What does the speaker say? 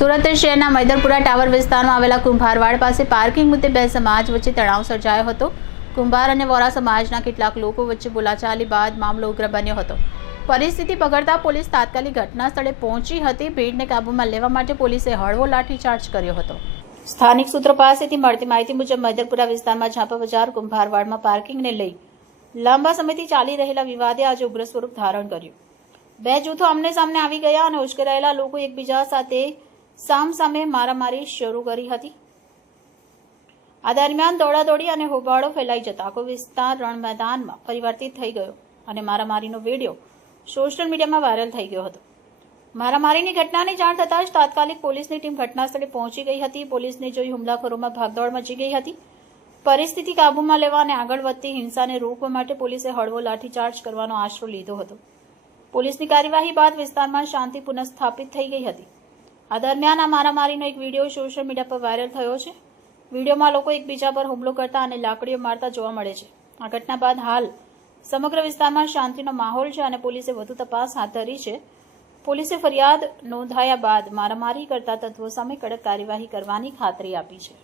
સુરત શહેરના મૈદરપુરા ટાવર વિસ્તારમાં આવેલા કુંભારવાડ પાસે પાર્કિંગ મુદ્દે બે સમાજ વચ્ચે તણાવ સર્જાયો હતો। કુંભાર અને વોરા સમાજના કેટલાક લોકો વચ્ચે બોલાચાલી બાદ મામલો ઉગ્ર બન્યો હતો। પરિસ્થિતિ બગડતા પોલીસ તાત્કાલિક ઘટના સ્થળે પહોંચી હતી। ભીડને કાબૂમાં લેવા માટે પોલીસે હળવો લાઠીચાર્જ કર્યો હતો। સ્થાનિક સૂત્રો પાસેથી મળતી માહિતી મુજબ મૈદરપુરા વિસ્તારમાં ઝાંપા બજાર કુંભારવાડમાં પાર્કિંગને લઈ લાંબા સમયથી ચાલી રહેલા વિવાદે આજે ઉગ્ર સ્વરૂપ ધારણ કર્યું। બે જૂથો આમને સામને આવી ગયા અને ઉશ્કેરાયેલા લોકો એકબીજા સાથે સામસામે મારામારી શરૂ કરી હતી। આ દરમિયાન દોડાદોડી અને હોબાળો ફેલાઈ જતા આખો વિસ્તાર રણ મેદાનમાં પરિવર્તિત થઈ ગયો અને મારામારીનો વિડીયો સોશિયલ મીડિયામાં વાયરલ થઈ ગયો હતો। મારામારીની ઘટનાની જાણ થતાં જ તાત્કાલિક પોલીસની ટીમ ઘટનાસ્થળે પહોંચી ગઈ હતી। પોલીસને જોઈ હુમલાખોરોમાં ભાગદોડ મચી ગઈ હતી। પરિસ્થિતિ કાબૂમાં લેવા અને આગળ વધતી હિંસાને રોકવા માટે પોલીસે હળવો લાઠીચાર્જ કરવાનો આશરો લીધો હતો। પોલીસની કાર્યવાહી બાદ વિસ્તારમાં શાંતિ પુનઃસ્થાપિત થઈ ગઈ હતી। આ દરમિયાન આ મારામારીનો એક વિડીયો સોશિયલ મીડિયા પર વાયરલ થયો છે। વિડીયોમાં લોકો એકબીજા પર હુમલો કરતા અને લાકડીઓ મારતા જોવા મળે છે। આ ઘટના બાદ હાલ સમગ્ર વિસ્તારમાં શાંતિનો માહોલ છે અને પોલીસે વધુ તપાસ હાથ ધરી છે। પોલીસે ફરિયાદ નોંધાયા બાદ મારામારી કરતા તત્વો સામે કડક કાર્યવાહી કરવાની ખાતરી આપી છે।